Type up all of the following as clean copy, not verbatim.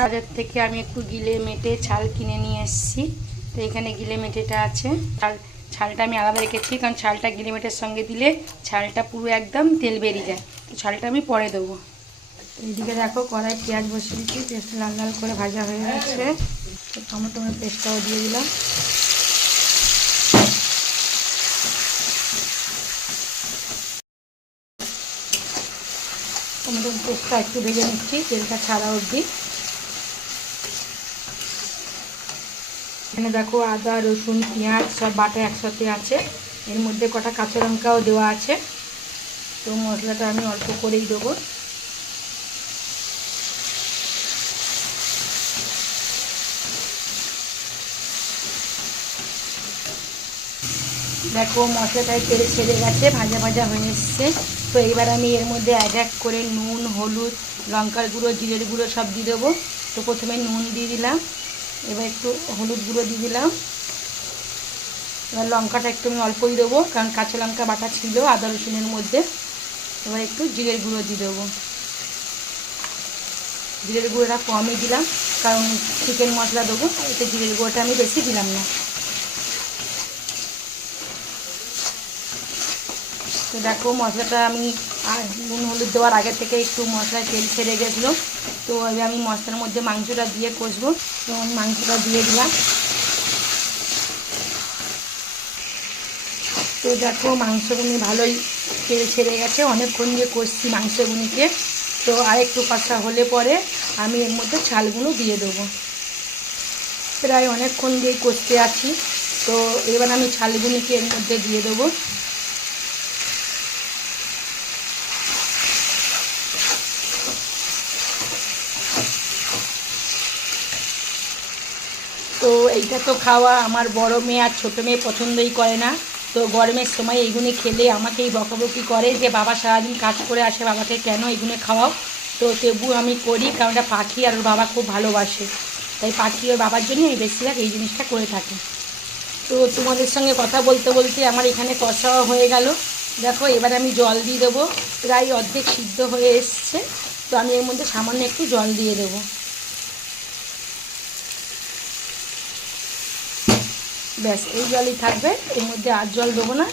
বাজার থেকে আমি একটু গিলে মেটে ছাল কিনে নিয়ে এসেছি। তো এখানে গিলে মেটেটা আছে। ছালটা আমি আলাদা রেখেছি, কারণ ছালটা গিলে মেটের সঙ্গে দিলে ছালটা পুরো একদম তেল বেরিয়ে যায়। তো ছালটা আমি পরে দেবো। এইদিকে দেখো কড়াই পেঁয়াজ বসিয়ে দিচ্ছি, পেঁয়াজটা লাল লাল করে ভাজা হয়ে গেছে। তো টমেটোর পেস্টটাও দিয়ে দিলাম। টমেটোর পেস্টটা একটু ভেজে নিচ্ছি তেলটা ছাড়া অবধি। এখানে দেখো আদা রসুন পেঁয়াজ সব বাটা একসাথে আছে, এর মধ্যে কটা কাঁচা লঙ্কাও দেওয়া আছে। তো মশলাটা আমি অল্প করেই দেবো। দেখো মশলাটায় তেল ছেড়ে গেছে, ভাজা ভাজা হয়ে এসছে। তো এবার আমি এর মধ্যে এক করে নুন, হলুদ, লঙ্কার গুঁড়ো, জিরের গুঁড়ো সব দিয়ে দেবো। তো প্রথমে নুন দিয়ে দিলাম, এবার একটু হলুদ গুঁড়ো দিয়ে দিলাম। এবার লঙ্কাটা একটু আমি অল্পই দেবো, কারণ কাঁচা লঙ্কা বাটা ছিল আদা রসুনের মধ্যে। এবার একটু জিরের গুঁড়ো দিয়ে দেবো। জিরের গুঁড়োটা কমই দিলাম, কারণ চিকেন মশলা দেবো, এতে জিরের গুঁড়োটা আমি বেশি দিলাম না। তো দেখো মশলাটা আমি নুন হলুদ দেওয়ার আগে থেকে একটু মশলায় তেল ছেড়ে গেছিলো। তো এবার আমি মশলার মধ্যে মাংসটা দিয়ে কষবো। তো আমি মাংসটা দিয়ে দিলাম। তো দেখো মাংসগুনি ভালোই তেল ছেড়ে গেছে, অনেকক্ষণ দিয়ে কষছি মাংসগুনিকে। তো আরেকটু কষা হলে পরে আমি এর মধ্যে ছালগুলো দিয়ে দেবো। প্রায় অনেকক্ষণ দিয়ে কষতে আছি। তো এবার আমি ছালগুনিকে এর মধ্যে দিয়ে দেবো। তো এইটা তো খাওয়া আমার বড় মেয়ে আর ছোটো মেয়ে পছন্দই করে না। তো গরমের সময় এইগুলো খেলে আমাকেই বকাবকি করে যে বাবা সারাদিন কাজ করে আসে, বাবাকে কেন এইগুলো খাওয়াও। তো তবু আমি করি, কারণ এটা পাখি আর ওর বাবা খুব ভালোবাসে। তাই পাখি ওর বাবার জন্যই আমি বেশিরভাগ এই জিনিসটা করে থাকি। তো তোমাদের সঙ্গে কথা বলতে বলতে আমার এখানে কষাও হয়ে গেল। দেখো এবার আমি জল দিয়ে দেবো, প্রায় অর্ধেক সিদ্ধ হয়ে এসছে। তো আমি এর মধ্যে সামান্য একটু জল দিয়ে দেবো। ব্যাস এই জলই থাকবে, এর মধ্যে আর জল দেবো না।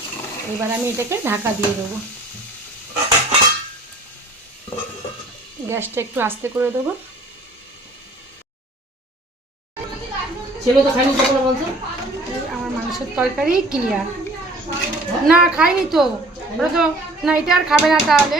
এবার আমি এটাকে ঢাকা দিয়ে দেবো। গ্যাসটা একটু আস্তে করে দেবো। আমার মাংসের তরকারি ক্লিয়ার। না খাইনি তো, ওরা তো না, এটা আর খাবে না তাহলে।